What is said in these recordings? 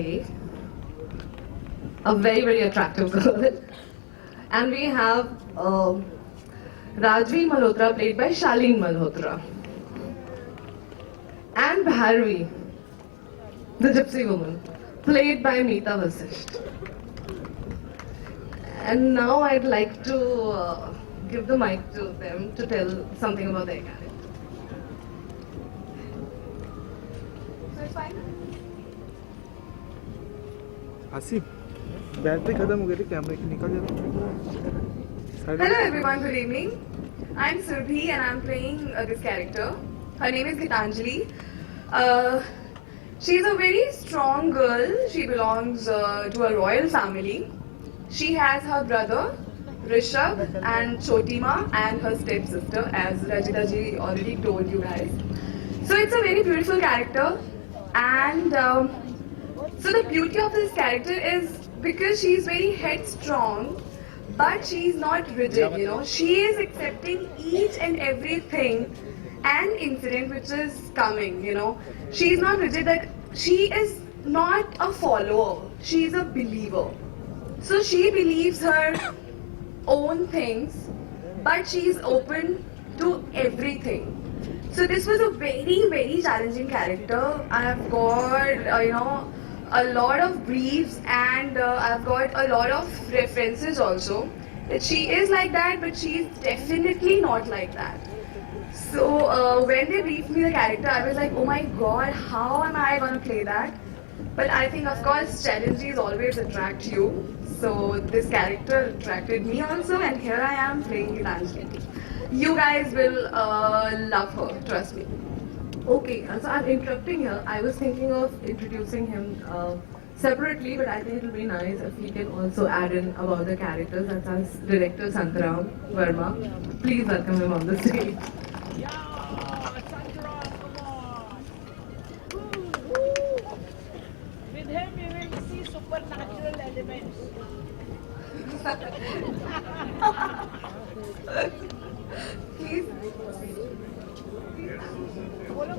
a very attractive girl, and we have Rajvi Malhotra played by Shaleen Malhotra, and Bharvi, the gypsy woman, played by Meeta Vasisht. And now I'd like to give the mic to them to tell something about their character. So it's fine. Asif battery खत्म हो गई थी कैमरे की निकल जाता Hello everyone, good evening. I'm Surbhi and I'm playing this character. Her name is Gitanjali. She's a very strong girl. She belongs to a royal family. She has her brother Rishabh and Chotima and her stepsister, as Rajita ji already told you guys. So it's a very beautiful character, and so the beauty of this character is because she's very headstrong, but she's not rigid, you know. She is accepting each and everything and incident which is coming, you know. She's not rigid, like she is not a follower, she's a believer. So she believes her own things, but she's open to everything. So this was a very challenging character. I have got, you know, a lot of briefs, and I've got a lot of references also. That she is like that, but she's definitely not like that. So when they briefed me the character, I was like, oh my god, how am I going to play that? But I think, of course, challenges always attract you. So this character attracted me also, and here I am playing Gitanjali. You guys will love her, trust me. Okay, so I'm interrupting here. I was thinking of introducing him separately, but I think it will be nice if he can also add in about the characters. That's our director Santaram Verma. Please welcome him on the stage. With him you will see supernatural elements. Please.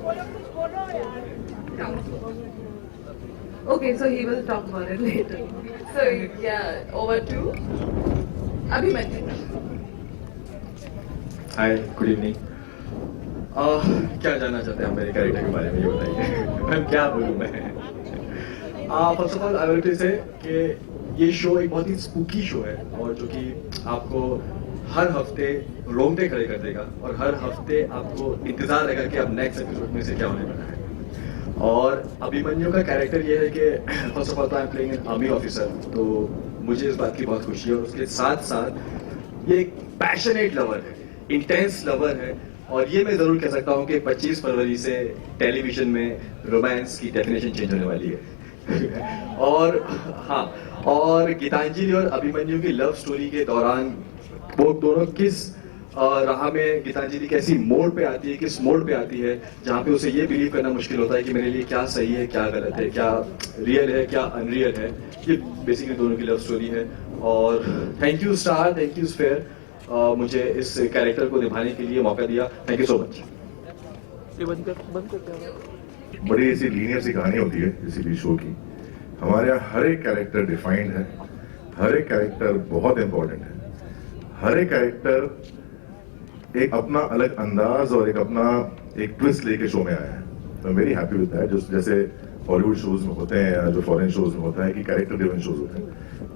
बोलो कुछ बोलो यार. Okay, so he will talk about it later. So yeah, over to Abhimanyu. Hi good evening. क्या जानना चाहते हैं आप मेरे कैरेक्टर के बारे में, ये बताइए. मैं क्या बोलूँ मैं. First of all I will say कि ये शो एक बहुत ही स्पूकी शो है, और जो कि आपको हर हफ्ते रोंगटे खड़े कर देगा, और हर हफ्ते आपको इंतजार रहेगा कि अब नेक्स्ट एपिसोड में से क्या होने वाला है. और अभिमन्यु का कैरेक्टर ये है कि first of all I am playing an army officer, तो मुझे इस बात की बहुत खुशी है. और उसके साथ साथ ये एक पैशनेट लवर है, इंटेंस लवर है, और ये मैं जरूर कह सकता हूँ कि 25 फरवरी से टेलीविजन में रोमांस की डेफिनेशन चेंज होने वाली है. और हाँ, और गीतांजलि और अभिमन्यु की लव स्टोरी के दौरान वो दोनों किस राह में गीतांजलि कैसी मोड़ पे आती है, किस मोड़ पे आती है जहाँ पे उसे ये बिलीव करना मुश्किल होता है कि मेरे लिए क्या सही है, क्या गलत है, क्या रियल है, क्या अनरियल है. ये बेसिकली दोनों की लव स्टोरी है. और thank you star, thank you sphere, मुझे इस कैरेक्टर को निभाने के लिए मौका दिया. Thank you so much. बंद कर बड़ी ऐसी लीनियर सी कहानी होती है किसी भी शो की. हमारे यहाँ हर एक कैरेक्टर डिफाइंड है, हर एक कैरेक्टर बहुत इंपॉर्टेंट है, हर एक कैरेक्टर एक अपना अलग अंदाज और एक अपना एक ट्विस्ट लेके शो में आया है. I am very happy with that. जैसे हॉलीवुड शोज में होते हैं या जो फॉरेन शोज में होता है कि कैरेक्टर ड्रिवन शोज होते हैं,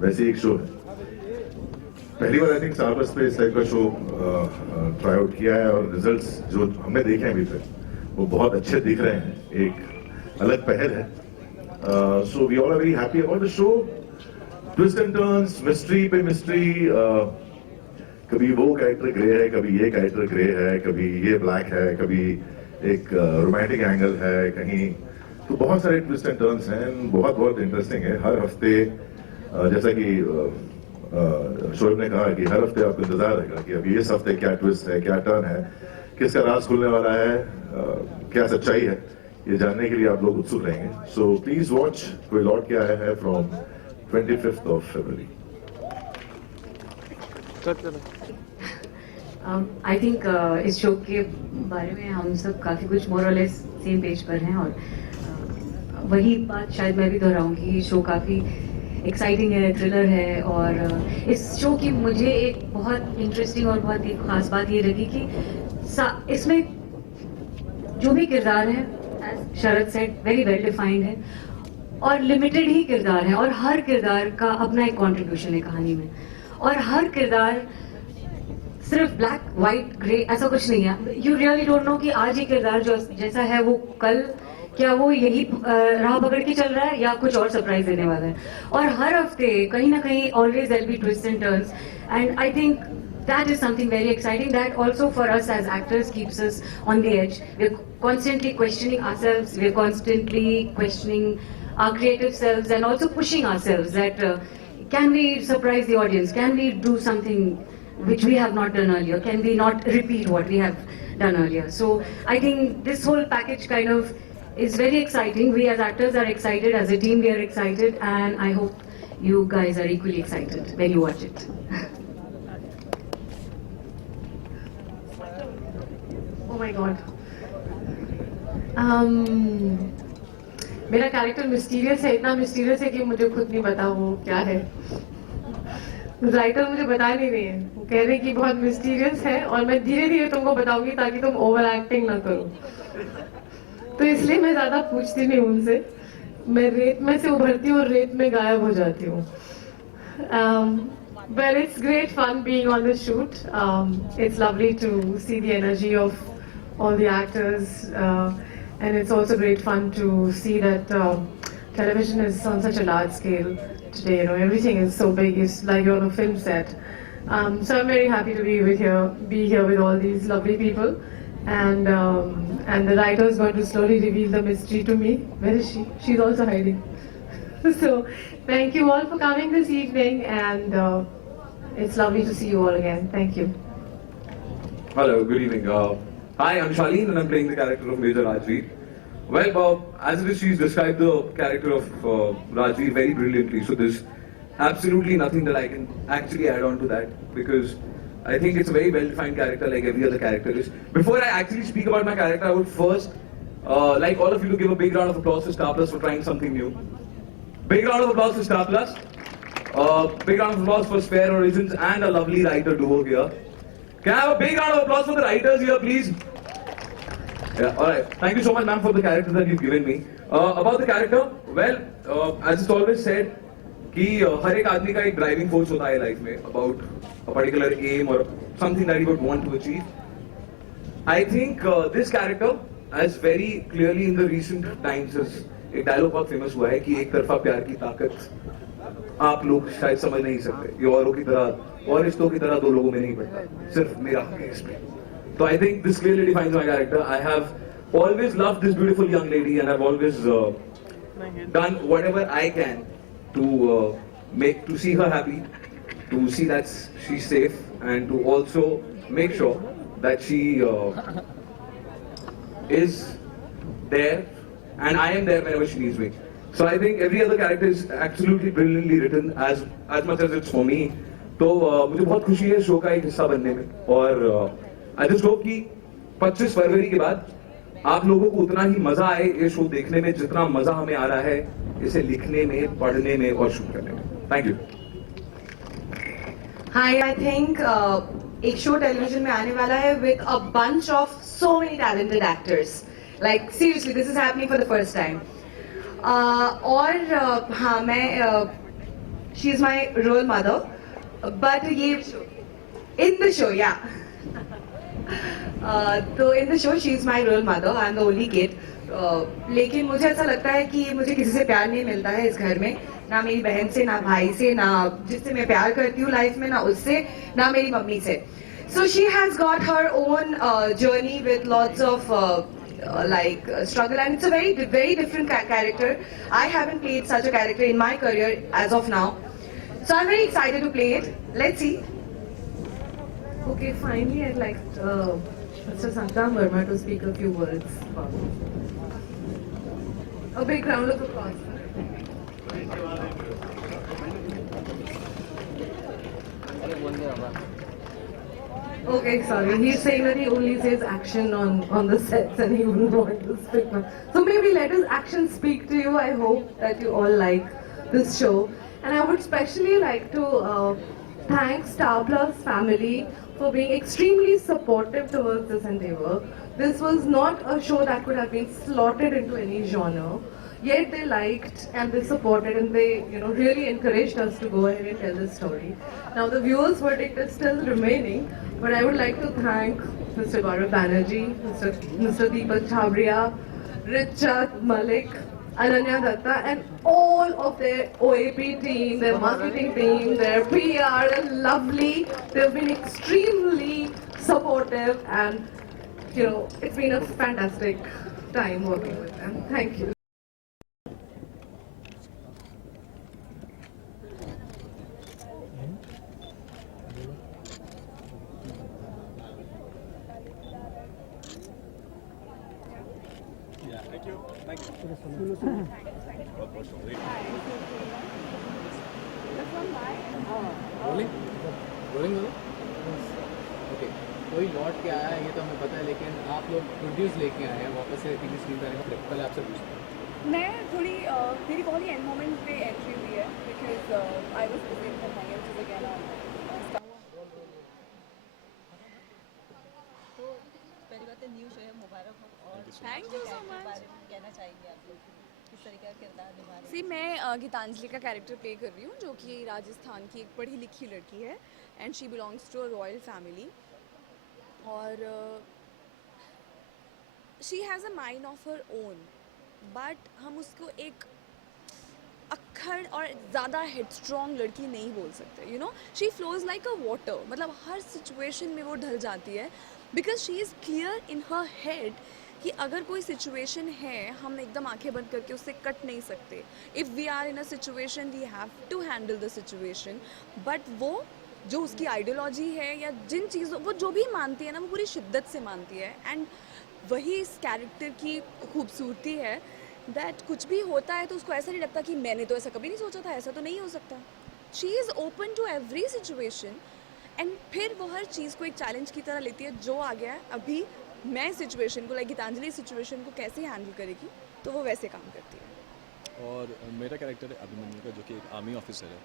वैसे एक शो है. पहली बार आई थिंक स्टार पे इस टाइप का शो ट्राई आउट किया है, और रिजल्ट्स जो हमने देखे हैं अभी तक वो बहुत अच्छे दिख रहे हैं. एक अलग पहल है. So we all are very happy about the show. Twist and turns, mystery पे मिस्ट्री, कभी वो कैरेक्टर ग्रे है, कभी ये कैरेक्टर ग्रे है, कभी ये ब्लैक है, कभी एक रोमांटिक एंगल है कहीं. तो बहुत सारे ट्विस्ट एंड टर्न्स हैं, बहुत इंटरेस्टिंग है. हर हफ्ते जैसा कि शोएब ने कहा कि हर हफ्ते आपको इंतजार रहेगा कि अभी इस हफ्ते क्या ट्विस्ट है, क्या टर्न है, किसका राज खुलने वाला है, क्या सच्चाई है, ये जानने के लिए आप लोग उत्सुक रहेंगे. So please watch. कोई लौट के आया है from 25th of February. I think इस शो के बारे में हम सब काफ़ी कुछ मोर और लेस सेम पेज पर हैं. और वही बात शायद मैं भी दोहराऊंगी, ये शो काफ़ी एक्साइटिंग है, थ्रिलर है। और इस शो की मुझे एक बहुत इंटरेस्टिंग और बहुत ही ख़ास बात ये लगी कि इसमें जो भी किरदार है, as शरद सेड, वेरी वेल डिफाइंड है और लिमिटेड ही किरदार है, और हर किरदार का अपना एक कंट्रीब्यूशन है कहानी में, और हर किरदार सिर्फ ब्लैक वाइट ग्रे ऐसा कुछ नहीं है। यू रियली डोंट नो कि आज ये किरदार जो जैसा है वो कल क्या वो यही राह पकड़ के चल रहा है या कुछ और सरप्राइज देने वाला है। और हर हफ्ते कहीं ना कहीं always there be twist and turns, and I think that is something very exciting that also for us as actors keeps us on the edge. We're constantly questioning ourselves, we're constantly questioning our creative selves and also pushing ourselves that can we surprise the audience, can we do something which we have not done earlier, can we not repeat what we have done earlier. So I think this whole package kind of is very exciting. We as actors are excited, as a team we are excited, and I hope you guys are equally excited when you watch it. Oh my god. मेरा character mysterious है, इतना mysterious है कि मुझे खुद नहीं पता वो क्या है। राइटर मुझे बता नहीं रही है, वो कह रहे हैं कि बहुत मिस्टीरियस है और मैं धीरे धीरे तुमको बताऊंगी ताकि तुम ओवर एक्टिंग ना करो। तो इसलिए मैं ज्यादा पूछती नहीं उनसे, मैं रेत में से उभरती हूँ और रेत में गायब हो जाती हूँ। But it's great fun being on the shoot. It's lovely to see the energy of all the actors, and it's also great fun to see that television is on such a large scale today. You know, everything is so big. It's like you're on a film set. So I'm very happy to be here with all these lovely people, and the writer is going to slowly reveal the mystery to me. Where is she? She's also hiding. So thank you all for coming this evening, and it's lovely to see you all again. Thank you. Hello, good evening. Hi, I'm Shaleen and I'm playing the character of Major Rajveer. Well, as it is, she's described the character of Rajveer very brilliantly, so there's absolutely nothing that I can actually add on to that, because I think it's a very well-defined character like every other character is. Before I actually speak about my character, I would first like all of you to give a big round of applause for Star Plus for trying something new. Big round of applause for Star Plus. Big round of applause for Spare Origins and a lovely writer duo here. Can I have a big round of applause for the writers here, please? Yeah, alright. Thank you so much, ma'am, for the character that you've given me. About the character, well, as it's always said, कि हर एक आदमी का एक driving force होता है life में, about a particular aim or something that he would want to achieve. I think this character has very clearly in the recent times has एक dialogue बहुत फेमस हुआ है कि एक तरफा प्यार की ताकत आप लोग शायद समझ नहीं सकते, ये औरों की तरह और रिश्तों की तरह दो लोगों में नहीं पड़ता, सिर्फ मेरा हक है इसमें। तो आई think this clearly defines my character. I have always loved this beautiful young lady and I have always done whatever I can to see her happy, to see that she's safe, and to also make sure that she is there and I am there whenever she needs me. So I think every other character is absolutely brilliantly written as much as it's for me. तो मुझे बहुत खुशी है show का एक हिस्सा बनने में, और आई जस्ट होप कि 25 फरवरी के बाद आप लोगों को उतना ही मजा आए ये शो देखने में जितना मजा हमें आ रहा है इसे लिखने में, पढ़ने में और शूट करने में। Thank you. Hi, I think एक शो टेलीविजन में आने वाला है with a bunch of so many talented actors, like seriously this is happening for the first time. और हाँ, मैं she is my role mother, but ये इन द शो या तो in the show she is my role mother, I am the only kid. लेकिन मुझे ऐसा लगता है कि मुझे किसी से प्यार नहीं मिलता है इस घर में, ना मेरी बहन से, ना भाई से, ना जिससे मैं प्यार करती हूँ लाइफ में, ना उससे, ना मेरी मम्मी से। So she has got her own journey with lots of like struggle, and it's a very different character. I haven't played such a character in my career as of now, so I'm very excited to play it. Let's see. Okay, finally, I'd like Mr. Sangram Verma to speak a few words. A big round of applause. Okay, sorry. He's saying that he only says action on the sets and he wouldn't want to speak much. So maybe let his action speak to you. I hope that you all like this show. And I would especially like to thank Star Plus family for being extremely supportive towards this endeavor. This was not a show that could have been slotted into any genre. Yet they liked and they supported and they, really encouraged us to go ahead and tell this story. Now the viewers' verdict is still remaining, but I would like to thank Mr. Gaurav Banerjee, Mr. Deepak Chabria, Richard Malik, Ananya Datta, and all of their OAP team, their marketing team, their PR, they're lovely. They've been extremely supportive and, it's been a fantastic time working with them. Thank you. Rolling okay कोई लौट के आया है ये तो हमें पता है, लेकिन आप लोग प्रोड्यूस लेके आए हैं वापस से तीसरी स्क्रीन पर आने का पहले आपसे पूछता हूँ। मैं थोड़ी मेरी बहुत ही एंड मोमेंट पे एंट्री हुई है because I was busy in companion two again तो पहली बात है न्यू शो है, मुबारक हो। और थैंक यू सो मच। बारे में कहना चाहेंगे आप लोग, किस तरीके का किरदार निभा रहे हैं? सी मैं गीतांजलि का कैरेक्टर प्ले कर रही हूँ जो कि राजस्थान की एक पढ़ी लिखी लड़की है and she belongs to a royal family और she has a mind of her own but हम उसको एक अक्खड़ और ज़्यादा हेडस्ट्रॉन्ग लड़की नहीं बोल सकते। She flows like a water, मतलब हर सिचुएशन में वो ढल जाती है because she is clear in her head कि अगर कोई सिचुएशन है हम एकदम आंखें बंद करके उससे कट नहीं सकते। If we are in a situation we have to handle the situation, but वो जो उसकी आइडियोलॉजी है या जिन चीज़ों वो जो भी मानती है ना वो पूरी शिद्दत से मानती है एंड वही इस कैरेक्टर की खूबसूरती है दैट कुछ भी होता है तो उसको ऐसा नहीं लगता कि मैंने तो ऐसा कभी नहीं सोचा था, ऐसा तो नहीं हो सकता। She is open to every situation and फिर वो हर चीज़ को एक चैलेंज की तरह लेती है। जो आ गया अभी मैं सिचुएशन को लाइक गीतांजलि सिचुएशन को कैसे हैंडल करेगी तो वो वैसे काम करती है। और मेरा कैरेक्टर है अभिमन्यु का, जो कि एक आर्मी ऑफिसर है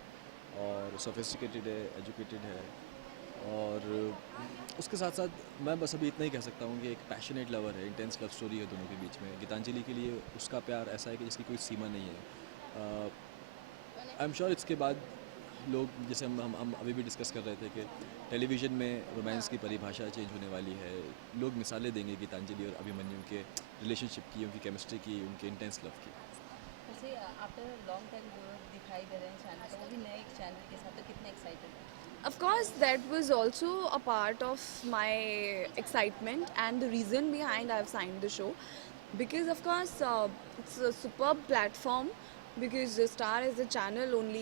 और सोफिस्टिकेटेड है, एजुकेटेड है और उसके साथ साथ मैं बस अभी इतना ही कह सकता हूँ कि एक पैशनेट लवर है, इंटेंस लव स्टोरी है दोनों के बीच में। गीतांजलि के लिए उसका प्यार ऐसा है कि जिसकी कोई सीमा नहीं है। आई एम श्योर इसके बाद लोग, जैसे हम अभी भी डिस्कस कर रहे थे कि टेलीविज़न में रोमांस की परिभाषा चेंज होने वाली है। लोग मिसालें देंगे गीतांजलि और अभिमन्यु के रिलेशनशिप की, उनकी केमिस्ट्री की, उनके इंटेंस लव की। वैसे आफ्टर लॉन्ग टाइम जो दिखाई दे रहे हैं चैनल पर, वो भी नए एक चैनल के साथ, तो कितने एक्साइटेड हैं? Of course, that was also a part of my excitement and the reason behind I've signed the show. Because of course, it's a superb platform. Because Star is a channel only,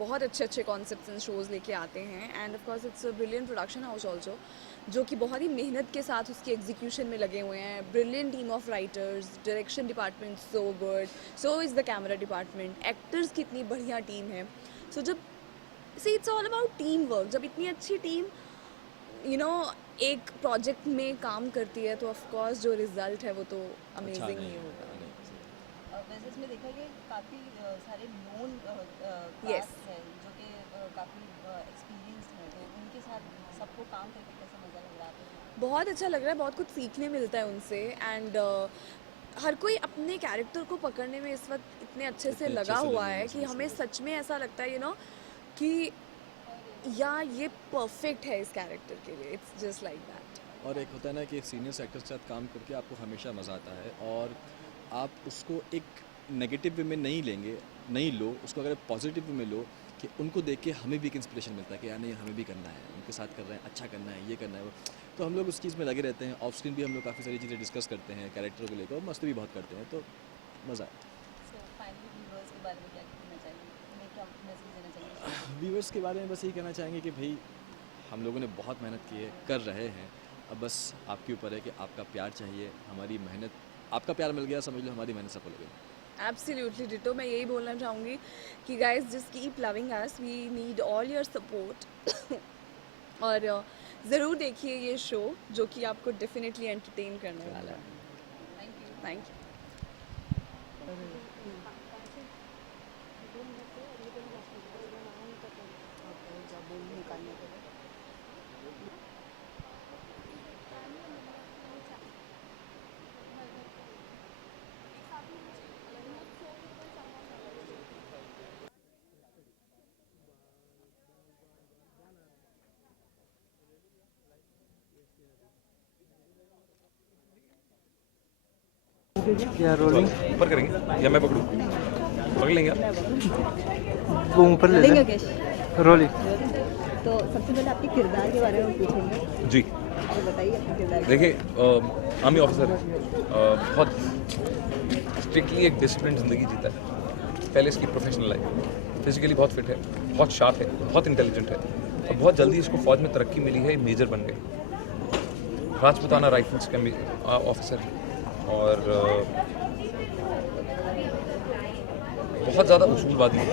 बहुत अच्छे concepts and shows लेके आते हैं. And of course, it's a brilliant production house also, जो कि बहुत ही मेहनत के साथ उसकी execution में लगे हुए हैं. Brilliant team of writers, direction department so good, so is the camera department. Actors की इतनी बढ़िया team है. So जब See, it's all about teamwork. जब इतनी अच्छी टीम एक प्रोजेक्ट में काम करती है तो ऑफ कोर्स जो रिजल्ट है वो तो अमेजिंग ही होगा। वैसे इसमें देखा कि काफ़ी सारे नोन Yes. हैं जो कि काफ़ी एक्सपीरियंस्ड हैं, तो उनके साथ सबको काम करके कैसा मज़ा लग रहा है? बहुत अच्छा लग रहा है, बहुत कुछ सीखने मिलता है उनसे एंड हर कोई अपने कैरेक्टर को पकड़ने में इस वक्त इतने अच्छे से लगा हुआ है कि हमें सच में ऐसा लगता है कि यार ये परफेक्ट है इस कैरेक्टर के लिए। It's just like that. और एक होता है ना कि सीनियर एक्टर्स के साथ काम करके आपको हमेशा मज़ा आता है और आप उसको एक नेगेटिव वे में नहीं लेंगे, नहीं लो उसको, अगर पॉजिटिव वे में लो कि उनको देख के हमें भी एक इंस्पिरेशन मिलता है कि यार नहीं हमें भी करना है, उनके साथ कर रहे हैं, अच्छा करना है, ये करना है वो। तो हम लोग उस चीज़ में लगे रहते हैं। ऑफ स्क्रीन भी हम लोग काफ़ी सारी चीज़ें डिस्कस करते हैं कैरेक्टर को लेकर और मस्ती भी बहुत करते हैं, तो मज़ा आता है। फाइनली व्यूअर्स के बारे में क्या कहना चाहिए, उन्हें क्या मैसेज देना चाहिए? व्यूअर्स के बारे में बस यही कहना चाहेंगे कि भाई हम लोगों ने बहुत मेहनत की है, कर रहे हैं, अब बस आपके ऊपर है कि आपका प्यार चाहिए। हमारी मेहनत, आपका प्यार मिल गया, समझ लो हमारी मेहनत सफल हो गई। Absolutely ditto. मैं यही बोलना चाहूँगी कि guys just keep loving us, we need all your support और ज़रूर देखिए ये शो, जो कि आपको डेफिनेटली एंटरटेन करने वाला है। Thank you. क्या रोलिंग ऊपर करेंगे या मैं पकड़ूं? पकड़ लेंगे आप? वो ऊपर ले लें रोलिंग। तो सबसे पहले आपके किरदार के बारे में पूछेंगे, जी तो बताइए अपने किरदार। देखिए, आर्मी ऑफिसर बहुत स्ट्रिक्टली एक डिसिप्लिन ज़िंदगी जीता है। पहले इसकी प्रोफेशनल लाइफ, फिजिकली बहुत फिट है, बहुत शार्प है, बहुत इंटेलिजेंट है और बहुत जल्दी इसको फौज में तरक्की मिली है, मेजर बन गए। राजपुताना राइफल्स का ऑफिसर है और बहुत ज़्यादा उसूलवादी है।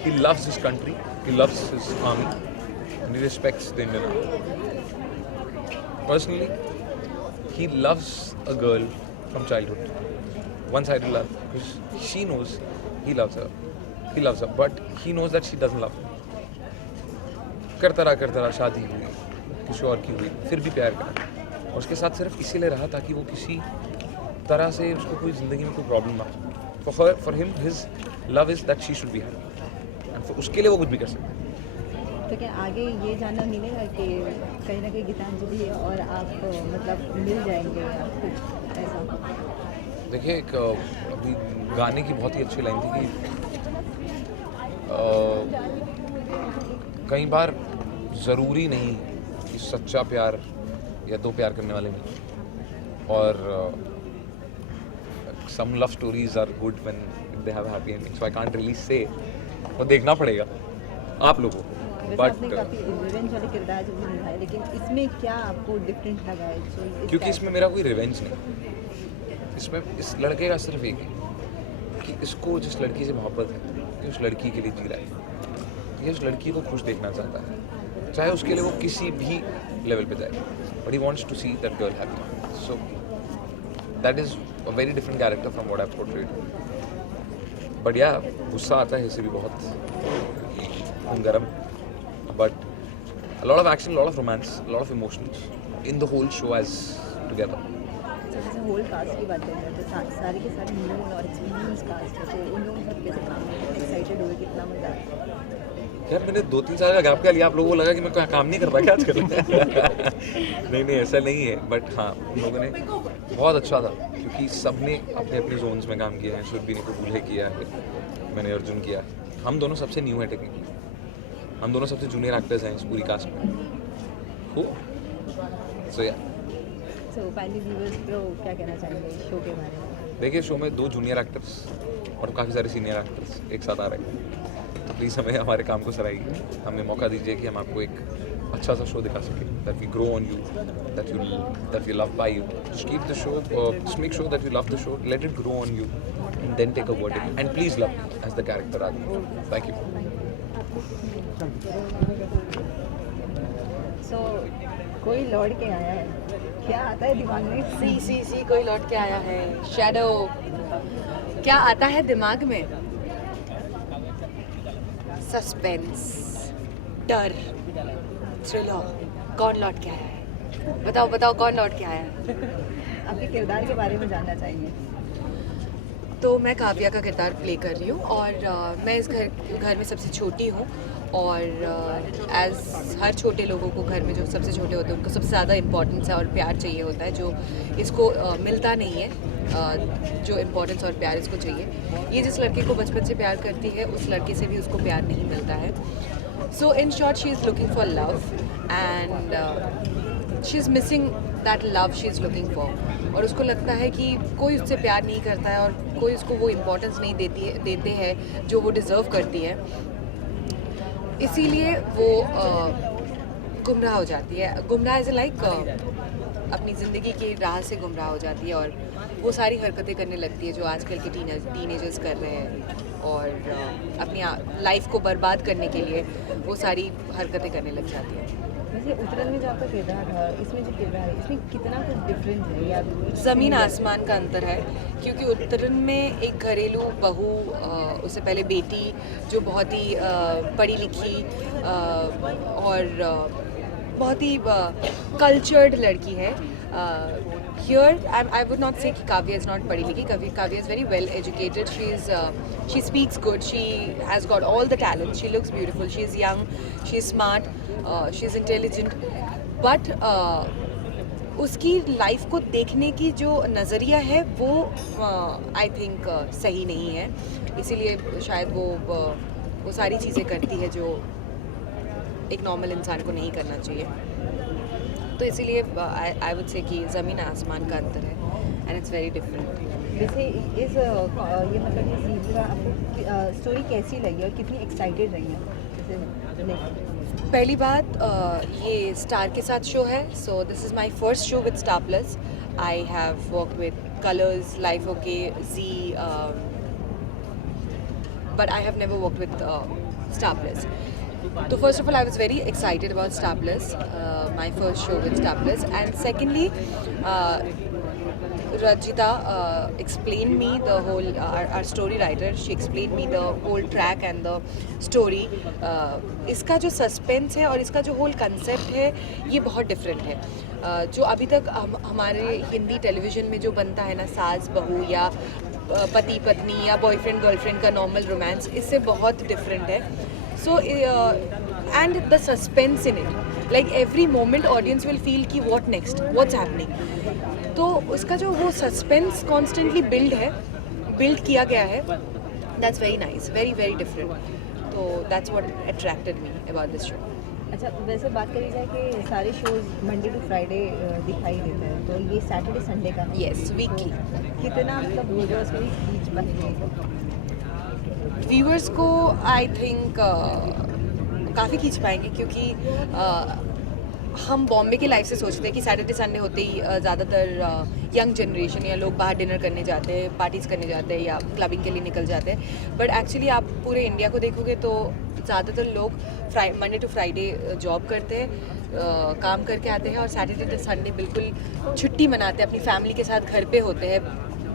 He loves his country, he loves his army, and he respects the Indian army. Personally, he loves a girl from childhood, one-sided love, because she knows he loves her, but he knows that she doesn't love him. करता रहा शादी हुई, किसी और की हुई, फिर भी प्यार करा और उसके साथ सिर्फ इसीलिए रहा ताकि वो किसी तरह से उसको कोई ज़िंदगी में कोई प्रॉब्लम ना हो। For him, his love is that she should be happy, and उसके लिए वो कुछ भी कर सकते हैं। तो क्या आगे ये जानना मिलेगा कि कहीं ना कहीं गीतांजलि और आप मतलब मिल जाएंगे या कुछ ऐसा? देखिए, एक अभी गाने की बहुत ही अच्छी लाइन थी कि कई बार ज़रूरी नहीं कि सच्चा प्यार या दो प्यार करने वाले नहीं, और some love stories are good when they have a happy ending, so I can't really say, वो देखना पड़ेगा आप लोगों को। वैसे आपने काफी रिवेंज वाले किरदार जो भी निभाए, लेकिन इसमें क्या आपको डिफरेंट लगा है? क्योंकि इसमें मेरा कोई रिवेंज नहीं, इसमें इस लड़के का सिर्फ एक है कि इसको जिस लड़की से मोहब्बत है, कि उस लड़की के लिए जी रहा है, ये उस लड़की को खुश देखना चाहता है, चाहे उसके लिए वो किसी भी लेवल पे जाए, but he wants to see that girl happy. So that is a very different character from what I have portrayed. But या गुस्सा आता है इसे भी बहुत गरम, but a lot of action, a lot of romance, a lot of emotions in the whole show as together. जैसे whole cast की बात करें तो सारे के सारे न्यू और एक्सपीरियंस कास्ट है, तो उन लोगों के साथ कैसे काम किया, एक्साइटेड हुए, कितना मजा आया? यार मैंने 2-3 साल का गैप क्या लिया, आप लोगों को लगा कि मैं कोई काम नहीं कर रहा क्या आजकल? नहीं ऐसा नहीं है, बट हाँ उन लोगों ने बहुत अच्छा था क्योंकि सब ने अपने अपने जोन्स में काम किया है। सुरभि ने तो दूल्हे किया है, मैंने अर्जुन किया, हम दोनों सबसे न्यू है टेक्निकली, हम दोनों सबसे जूनियर एक्टर्स हैं इस पूरी कास्ट में। सो या फाइनली व्यूअर्स को क्या कहना चाहेंगे इस शो के बारे में? देखिए, शो में 2 जूनियर एक्टर्स और काफ़ी सारे सीनियर एक्टर्स एक साथ आ रहे हैं, तो प्लीज़ हमें हमारे काम को सराहिए, हमें मौका दीजिए कि हम आपको एक अच्छा सा शो दिखा सकें, that we grow on you, that we love by you. Just keep the show, just make sure that you love the show, let it grow on you and then take a verdict, and please love as the character आगे। Thank you. So कोई लौट के आया है, क्या आता है दिमाग में? सी कोई लौट के आया है। शैडो, क्या आता है दिमाग में? सस्पेंस, डर, थ्रिलर। कौन लौट के आया है? बताओ कौन लौट के आया है? आपके किरदार के बारे में जानना चाहेंगे। तो मैं काव्या का किरदार प्ले कर रही हूँ और मैं इस घर में सबसे छोटी हूँ, और एज हर छोटे लोगों को घर में जो सबसे छोटे होते हैं उनको सबसे ज़्यादा इम्पोर्टेंस है और प्यार चाहिए होता है, जो इसको मिलता नहीं है, जो इम्पोर्टेंस और प्यार इसको चाहिए। ये जिस लड़के को बचपन से प्यार करती है उस लड़के से भी उसको प्यार नहीं मिलता है। So in short she is looking for love and she is missing that love she is looking for, और उसको लगता है कि कोई उससे प्यार नहीं करता है और कोई उसको वो इम्पोर्टेंस नहीं देते हैं जो वो डिज़र्व करती है, इसीलिए वो गुमराह हो जाती है। गुमराह एज ए लाइक अपनी ज़िंदगी की राह से गुमराह हो जाती है और वो सारी हरकतें करने लगती है जो आजकल के टीनेजर्स कर रहे हैं, और अपनी लाइफ को बर्बाद करने के लिए वो सारी हरकतें करने लग जाती है। वैसे उतरन में जो आपका किरदार था, इसमें जो किरदार है, इसमें कितना कुछ डिफरेंस है या ज़मीन आसमान का अंतर है, क्योंकि उत्तरन में एक घरेलू बहू, उससे पहले बेटी जो बहुत ही पढ़ी लिखी और बहुत ही कल्चर्ड लड़की है. Here I would not say कि काव्या is not पढ़ी लिखी. Kavya is very well educated. She speaks good. She has got all the talent. She looks beautiful. She is young. She is smart. She is intelligent. But उसकी life को देखने की जो नज़रिया है वो आई थिंक सही नहीं है. इसीलिए शायद वो सारी चीज़ें करती है जो एक नॉर्मल इंसान को नहीं करना चाहिए. तो इसीलिए आई वुड से कि ज़मीन आसमान का अंतर है एंड इट्स वेरी डिफरेंट. वैसे इस ये मतलब इस सीरीज का आपको स्टोरी कैसी लगी और कितनी एक्साइटेड रही है? पहली बात, ये स्टार के साथ शो है, so this is my first show with Star Plus. I have work with Colors, Life OK, Zee, but I have never work with Star Plus. So first of all, I was very excited about Star Plus, my first show with Star Plus, and secondly, Rajita explained me the whole, our story writer, she explained me the whole track and the story. इसका जो suspense है और इसका जो whole concept है ये बहुत different है. जो अभी तक हमारे हिंदी टेलीविज़न में जो बनता है ना, सास बहू या पति पत्नी या बॉयफ्रेंड गर्लफ्रेंड का नॉर्मल रोमांस, इससे बहुत डिफरेंट है. So and the suspense in it, like every moment audience will feel कि what next, what's happening. तो उसका जो वो suspense constantly build किया गया है, that's very nice, very very different. तो that's what attracted me about this show. अच्छा, वैसे बात करी जाए कि सारे शोज मंडे टू फ्राइडे दिखाई देते हैं, तो ये सैटरडे संडे का है? Yes, weekly. कितना मतलब व्यूअर्स को रीच बनती व्यूअर्स को आई थिंक काफ़ी खींच पाएंगे, क्योंकि हम बॉम्बे की लाइफ से सोचते हैं कि सैटरडे संडे होते ही ज़्यादातर यंग जनरेशन या लोग बाहर डिनर करने जाते हैं, पार्टीज़ करने जाते हैं या क्लबिंग के लिए निकल जाते हैं. बट एक्चुअली आप पूरे इंडिया को देखोगे तो ज़्यादातर लोग मंडे टू फ्राइडे जॉब करते हैं, काम करके आते हैं और सैटरडे टू संडे बिल्कुल छुट्टी मनाते हैं, अपनी फैमिली के साथ घर पे होते हैं,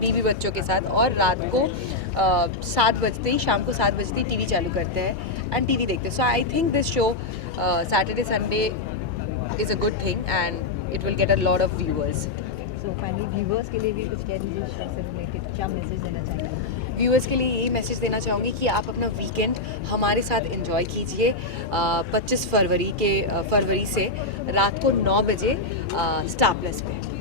बीवी बच्चों के साथ, और रात को 7 बजते ही, शाम को 7 बजते ही टीवी चालू करते हैं एंड टीवी देखते हैं. So I think this show Saturday Sunday is a good thing and it will get a lot of viewers. So finally viewers के लिए भी कुछ कह दीजिए, शो से रिलेटेड क्या मैसेज देना चाहिए? व्यूअर्स के लिए यही मैसेज देना चाहूँगी कि आप अपना वीकेंड हमारे साथ एंजॉय कीजिए. 25 फरवरी से रात को 9 बजे स्टार प्लस पे.